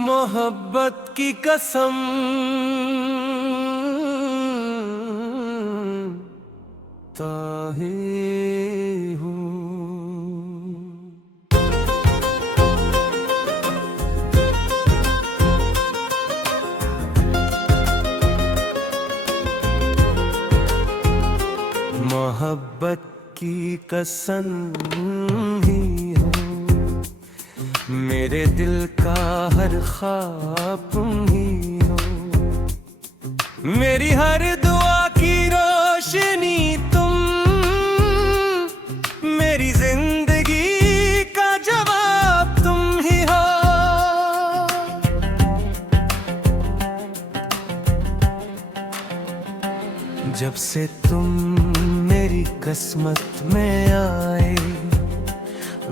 मोहब्बत की कसम ताहे हूँ। मोहब्बत की कसम ही हो, मेरे दिल का हर ख्वाब तुम ही हो, मेरी हर दुआ की रोशनी तुम, मेरी जिंदगी का जवाब तुम ही हो। जब से तुम मेरी किस्मत में आए,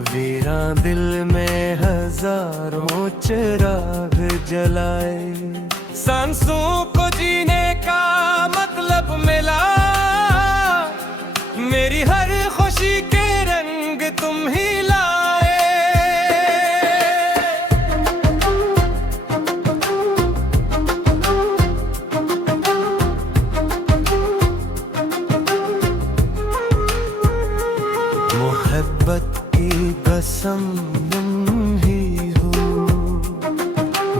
वीरा दिल में हजारों चिराग जलाए, सांसों को जीने का मतलब मिला, मेरी हर खुशी के रंग तुम ही लाए। मोहब्बत की कसम तुम ही हो,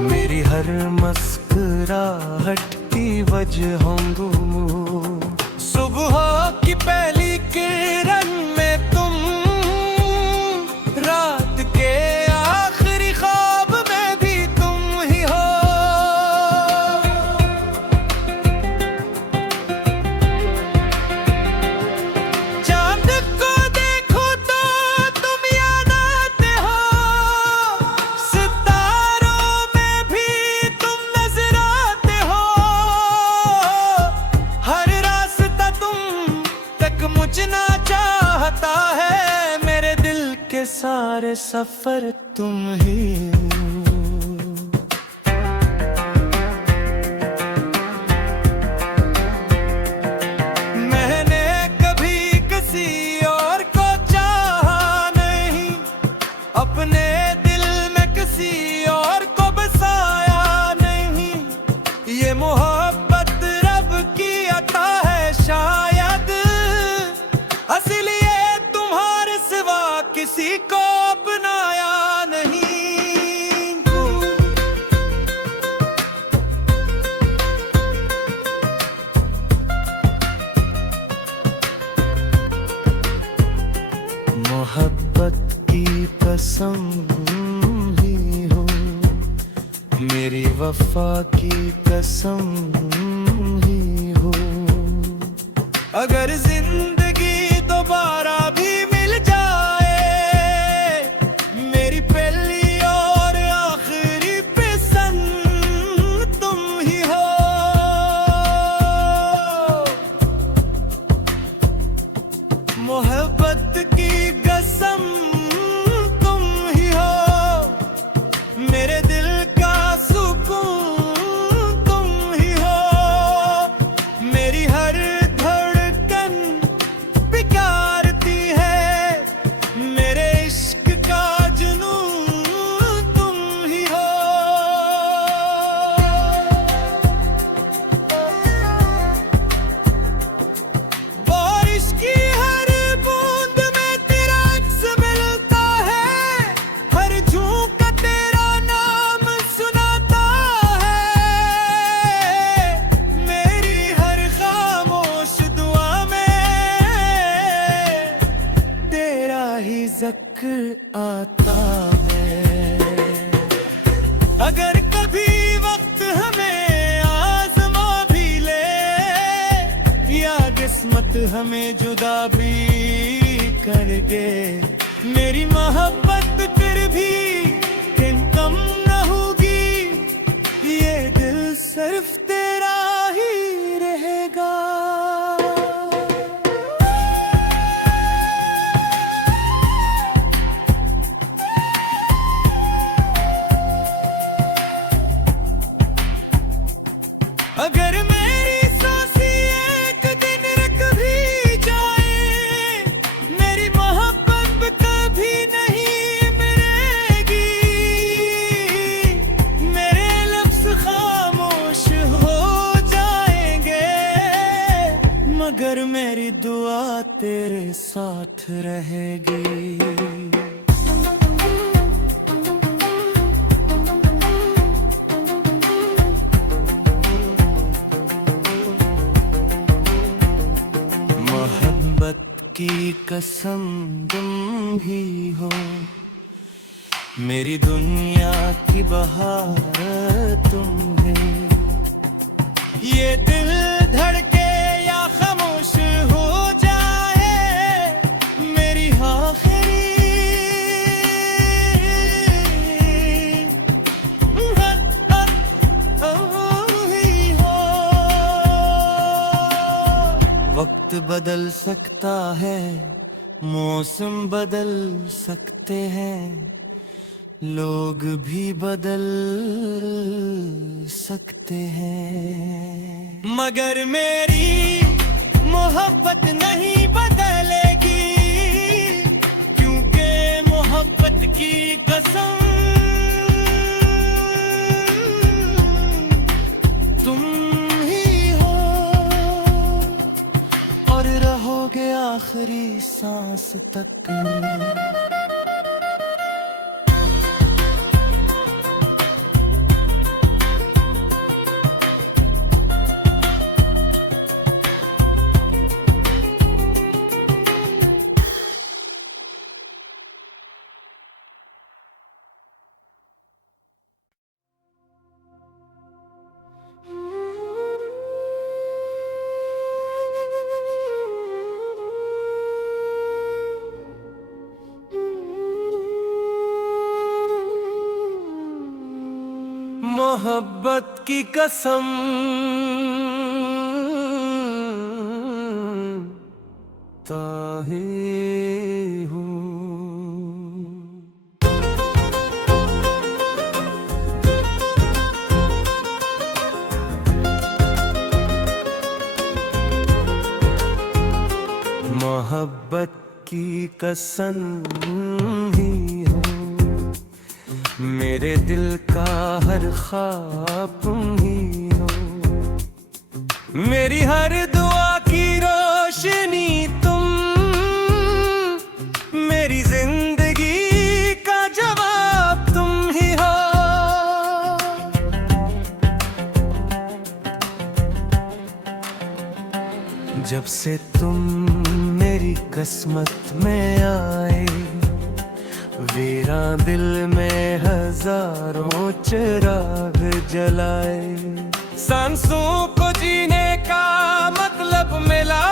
मेरी हर मुस्कुराहट की वजहों तुम हो, सुबह की पहली किरण में तुम, रात के आखिरी ख्वाब में भी तुम ही हो। चांद को देखो तो तुम याद आते हो, सितारों में भी तुम नजर आते हो, हर रास्ता तुम तक मुझना चाहता है, मेरे दिल के सारे सफर तुम ही हो। मैंने कभी किसी और को चाहा नहीं, अपने दिल में किसी और को बसाया नहीं, ये मोहब्बत रब की अता है शायद, असलिए तुम्हारे सिवा किसी को अपनाया नहीं। मोहब्बत की कसम ही हो, मेरी वफा की कसम ही हो, अगर जिंदगी दोबारा भी मिल जाए, मेरी पहली और आखिरी पसंद तुम ही हो। मोहब्बत की कसम तुम ही हो, मेरे दिल का सुकून तुम ही हो, मेरी हर धड़कन पुकारती है, मेरे इश्क का जुनून तुम ही हो। बारिश की हर बूंद में तेरा अक्स मिलता है, हर झोंका तेरा नाम सुनाता है, मेरी हर खामोश दुआ में तेरा ही जिक्र आता है। अगर कभी वक्त हमें आज़मा भी ले, या किस्मत हमें जुदा भी कर दे, मेरी मोहब्बत फिर भी कम न होगी, ये दिल सिर्फ तेरा ही रहेगा। अगर मेरी सांसें एक दिन रुक भी जाए, मेरी मोहब्बत कभी नहीं मेरे मगर मेरी दुआ तेरे साथ रहेगी। मोहब्बत की कसम तुम ही हो, मेरी दुनिया की बहार तुम है। ये दिल धड़के या खामोश हो जाए, मेरी आखिरी ही हो। वक्त बदल सकता है, मौसम बदल सकते हैं, लोग भी बदल सकते हैं, मगर मेरी मोहब्बत नहीं बदलेगी, क्योंकि मोहब्बत की कसम तुम ही हो और रहोगे आखिरी सांस तक। मोहब्बत की कसम ताहे हूँ। मोहब्बत की कसम ही हो, मेरे दिल का हर ख्वाब तुम ही हो, मेरी हर दुआ की रोशनी तुम, मेरी जिंदगी का जवाब तुम ही हो। जब से तुम मेरी किस्मत में आए, वीरा दिल में हजारों चिराग जलाए, सांसों को जीने का मतलब मिला,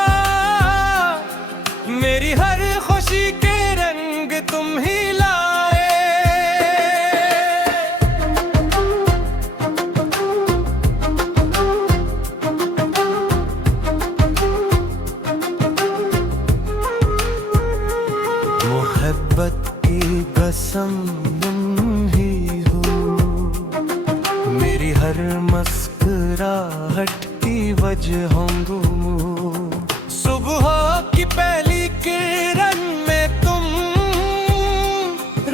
मेरी हर खुशी के रंग तुम ही लाए। मोहब्बत की कसम तुम ही हो, मेरी हर मुस्कुराहट की वजहों तुम, सुबह की पहली किरण में तुम,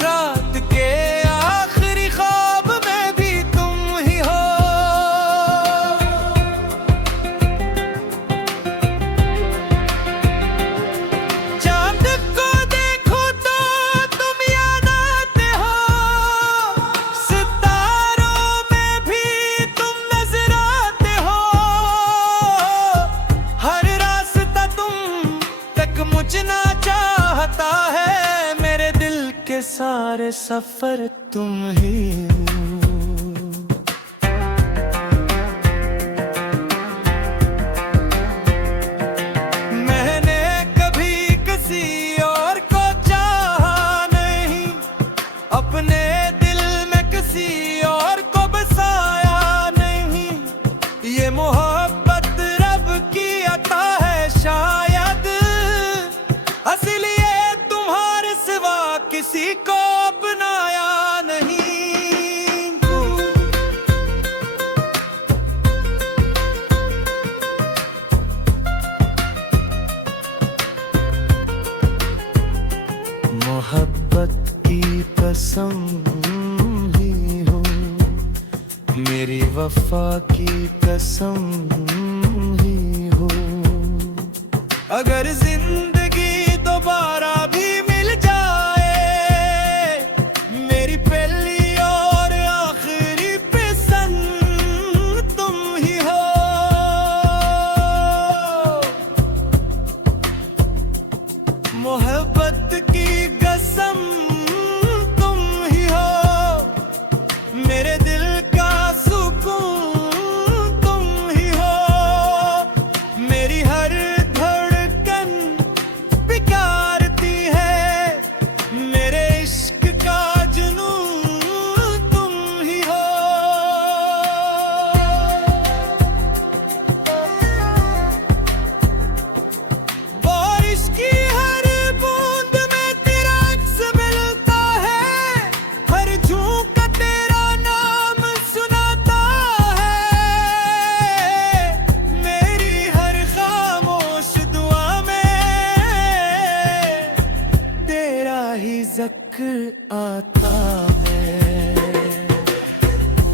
रात के आखिरी ख्वाब में भी तुम ही हो। चांद को देखो तो तुम याद आते हो, सितारों में भी तुम नजर आते हो, हर रास्ता तुम तक मुझना चाहता है, मेरे दिल के सारे सफर तुम ही हो। मैंने कभी किसी और को चाहा नहीं, अपने दिल में किसी और को बसाया नहीं, ये मोहब्बत रब की अता है शायद, असलिए तुम्हारे सिवा किसी को अपनाया नहीं। मोहब्बत की कसम ही हो, मेरी वफा की कसम ही हो, अगर जिंदगी दोबारा भी मिल जाए, मेरी पहली और आखिरी पसंद तुम ही हो। मोहब्बत की कसम तुम ही हो, मेरे दिल का सुकून तुम ही हो। मेरी हर धड़कन पुकारती है, मेरे इश्क का जुनून तुम ही हो। बारिश की हर बूंद में तेरा अक्स मिलता है, हर झोंका तेरा नाम सुनाता है। मेरी हर खामोश दुआ में तेरा ही जिक्र आता है।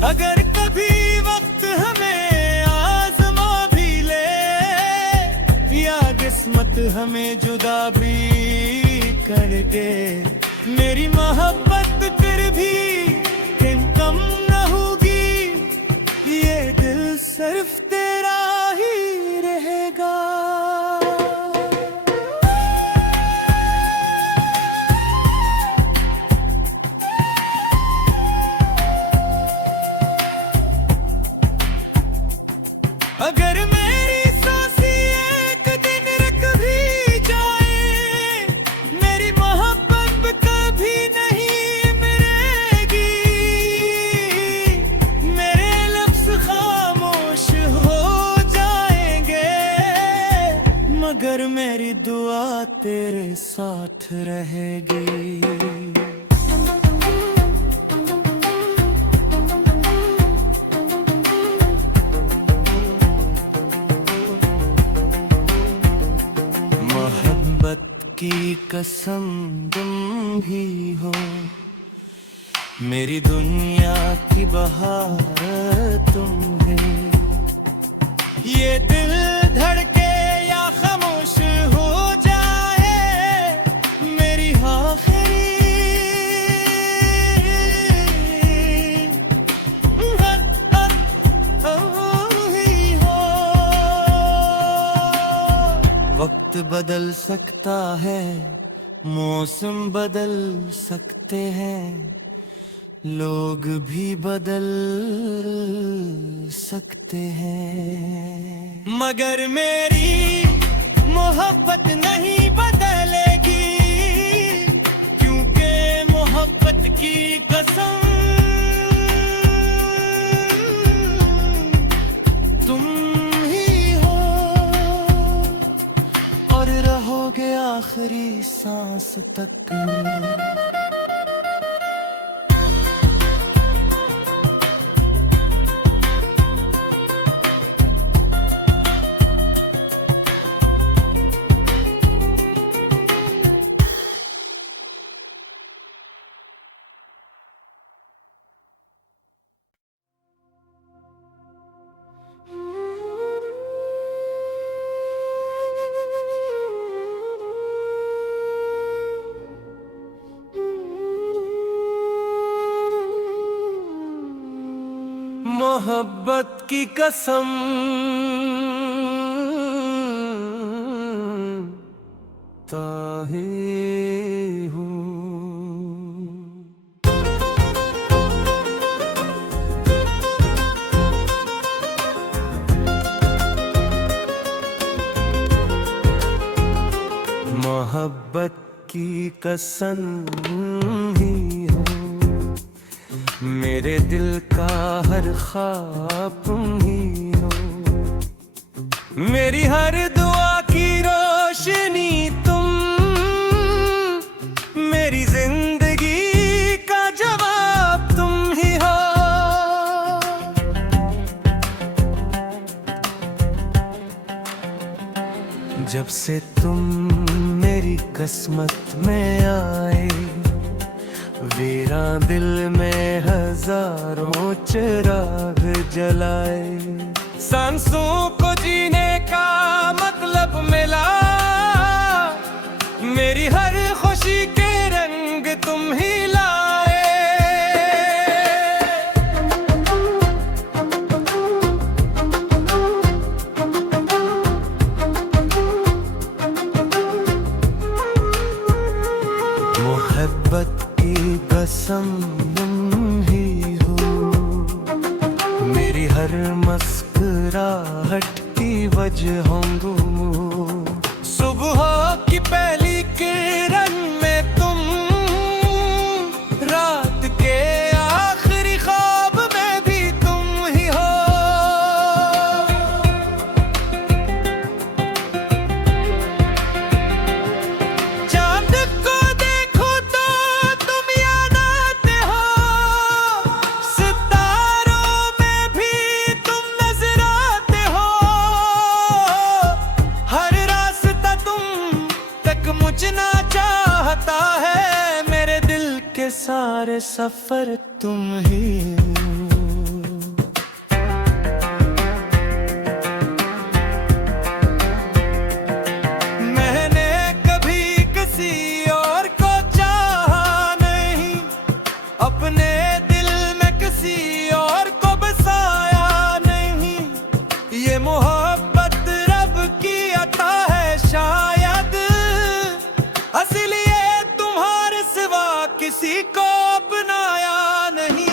अगर कभी वक्त हमें आजमा भी ले, या किस्मत हमें जुदा भी कर दे, मेरी मोहब्बत फिर भी कम न होगी। ये दिल सिर्फ तेरा ही रहेगा। अगर मेरी सांसें एक दिन रुक भी जाए, मेरी मोहब्बत कभी नहीं मिलेगी। मेरे लफ्ज़ खामोश हो जाएंगे, मगर मेरी दुआ तेरे साथ रहेगी। मोहब्बत की कसम तुम ही हो, मेरी दुनिया की बहार तुम है। ये दिल धड़के या खामोश हो जाए, मेरी आखिरी ही हो। वक्त बदल सकता है, मौसम बदल सकते हैं, लोग भी बदल सकते हैं, मगर मेरी मोहब्बत नहीं बदलेगी। क्योंकि मोहब्बत की कसम तुम ही हो, और रहोगे आखिरी सांस तक। मोहब्बत की कसम ताहे हूँ। मोहब्बत की कसम ही हो, मेरे दिल का हर ख्वाब तुम ही हो। मेरी हर दुआ की रोशनी तुम, मेरी जिंदगी का जवाब तुम ही हो। जब से तुम मेरी किस्मत में आए, वीरान दिल में हजारों चिराग जलाए। सांसों को जीने का मतलब मिला, हर मुस्कुराहट की वजहों गुम। सुबह की पहली किरण में तुम, रात के आखिरी ख्वाब में भी तुम ही हो। चांद को देखो तो तुम याद आते हो, सितारों में भी तुम नजर आते हो। हर रास्ता तुम तक मुझना चाहता है, मेरे दिल के सारे सफर तुम ही हो। मैंने कभी किसी और को चाहा नहीं, अपने दिल में किसी और को बसाया नहीं। ये मोहब्बत रब की अता है शायद, इसलिए तुम्हारे सिवा किसी को अपनाया नहीं।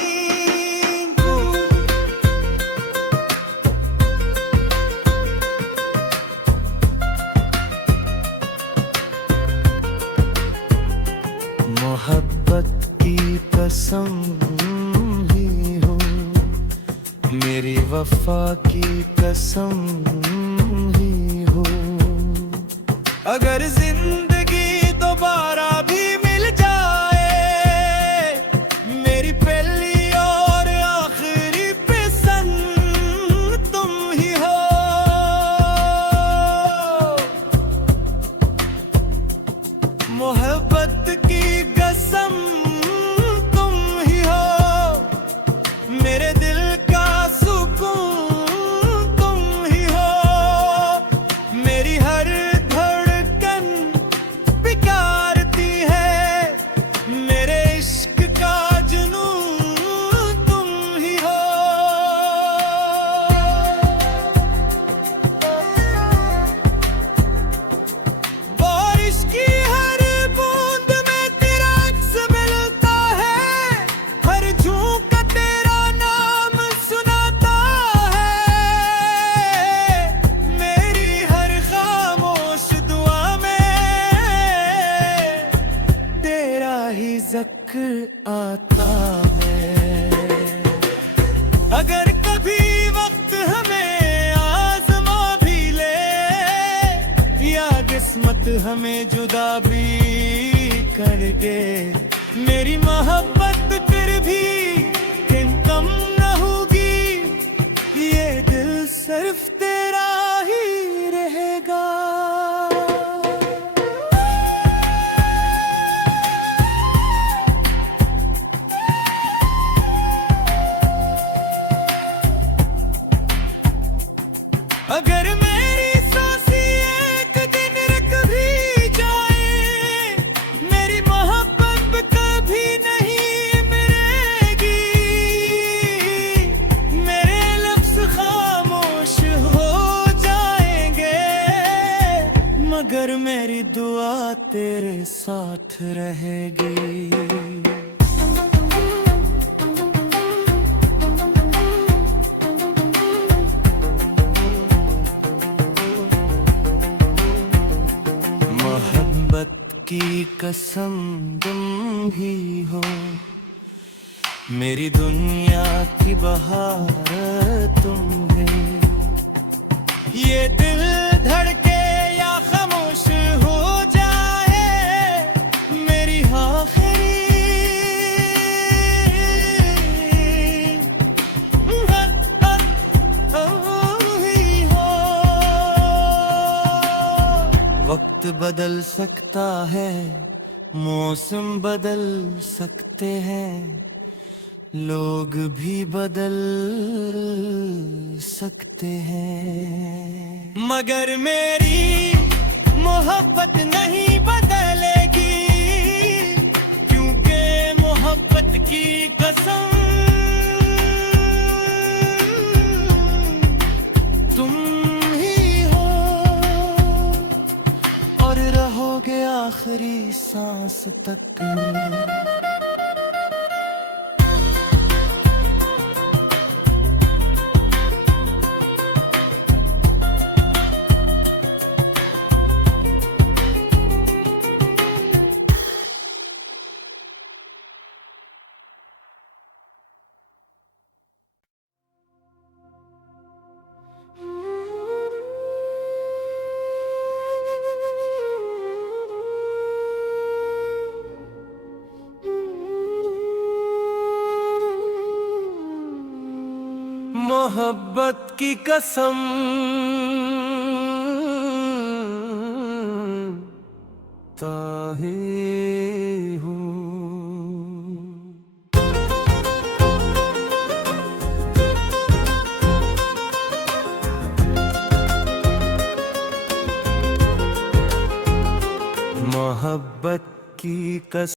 मोहब्बत की कसम भी हो, मेरी वफा की कसम भी हो। अगर जिंदगी दोबारा भी मिल जाए, मेरी पहली और आखिरी पसंद तुम ही हो। मोहब्बत की कसम तुम ही हो, मेरे दिल का सुकून तुम ही हो। मेरी हर धड़कन पुकारती है, मेरे इश्क का जुनून तुम ही हो। बारिश की हर बूंद में तेरा अक्स मिलता है, हर झोंका तेरा नाम सुनाता है। मेरी हर खामोश दुआ में तेरा ही ज़िक्र आता है। अगर कभी वक्त हमें आज़मा भी ले, या किस्मत हमें जुदा भी कर दे, मेरी मोहब्बत फिर भी कम न होगी। ये दिल सिर्फ तेरा ही रहेगा। अगर मेरी सांसें एक दिन रुक भी जाए, मेरी मोहब्बत कभी नहीं मिलेगी। मेरे लफ्ज़ खामोश हो जाएंगे, मगर मेरी दुआ तेरे साथ रहेगी। मोहब्बत की कसम तुम ही हो, मेरी दुनिया की बहार तुम है। ये दिल धड़के या खामोश हो जाए, मेरी आखिरी ही हो। वक्त बदल सकता है, मौसम बदल सकते हैं, लोग भी बदल सकते हैं, मगर मेरी मोहब्बत नहीं बदलेगी, क्योंकि मोहब्बत की कसम तुम ही हो और रहोगे आखिरी सांस तक। मोहब्बत की कसम ताहे हूँ। मोहब्बत की कसम